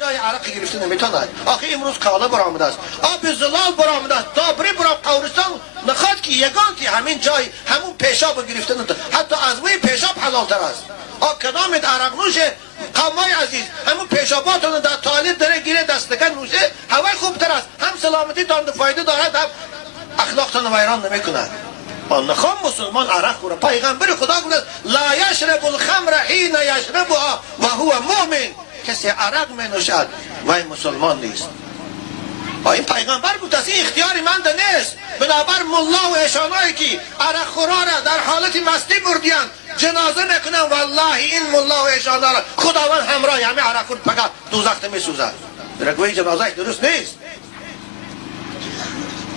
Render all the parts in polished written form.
جای عرق گرفته نمیتونه. آخه امروز کالا برآمده است، آب زلال برآمده است، دابری برآمده، قبرستان نخواد که یگان که همین جای همون پیشاب گرفته نمیتونه، حتی از وی پیشاب حلالتر است. کدامت عرق نوشه قومای عزیز، همون پیشاباتون در توالت داره گیره دستکن نوشه، هوا خوبتر است، هم سلامتی تان فایده دارد، هم اخلاقتان ویران نمیکنه. ما نخوام مسلمان عرق خوره. پیغمبر خدا گفت لا یشرب الخمر حین یشربها و هو مؤمن. کسی عرق می نوشد وای مسلمان نیست. با این پیغمبر گفت است، این اختیاری من ده نیست. بنابر ملا و ایشانایی که عرق خورا را در حالت مستی بردیان جنازه میکنن، والله این ملا و ایشانا را خداوند همراه همه عرق خور فقط دوزخ می سوزد. رگوی جنازه درست نیست.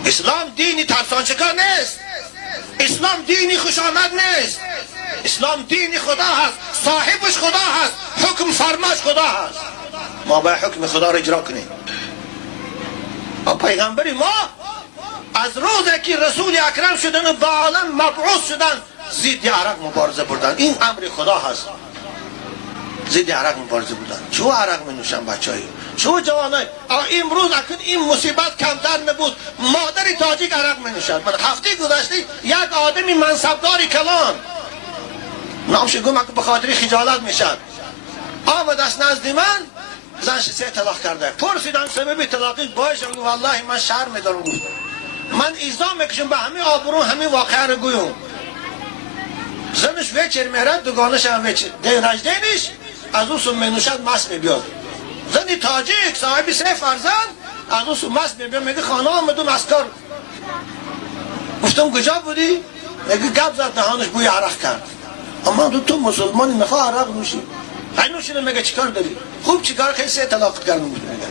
اسلام دینی ترسانچکار نیست. اسلام دینی خوشامد نیست. اسلام دینی خدا هست، صاحبش خدا هست، حکم فرماش خدا هست. ما باید حکم خدا را اجرا کنیم. پیغمبری ما از روزی که رسول اکرم شدن و به عالم مبعوث شدن ضد عرق مبارزه بردن. این امر خدا هست. ضد عرق مبارزه بردن. چو عرق می نوشن بچه‌ای، چو جوانای امروز اکنون این مصیبت کمتر نبود. مادر تاجیک عرق می نوشد. من هفته گذشته یک آدمی منصبداری کلان نامش گم که به خاطر خجالت میشد آمد از نزد من، زنش 3 طلاق کرده. پرسیدم سبب طلاقی باشه، والله من شرم میدارم. گفت من ایزا میکشم به همه آبرو همه واقعه رو گویم. زنش ویچر میرد دوگانش هم ویچر رجدینش از اون سو منوشد مست میبیاد. زنی تاجیک صاحبی 3 فرزند از اون سو مست میبیاد. میگه خانه آمدم از کار. گفتم کجا بودی؟ میگه گپ زد دهانش بوی عرق کرد. اما تو مسلمانی نخواه عرق نوشی. های نوشی میگه چیکار داری؟ خوب چیکار؟ خیلی 3 طلاق کردم. میگه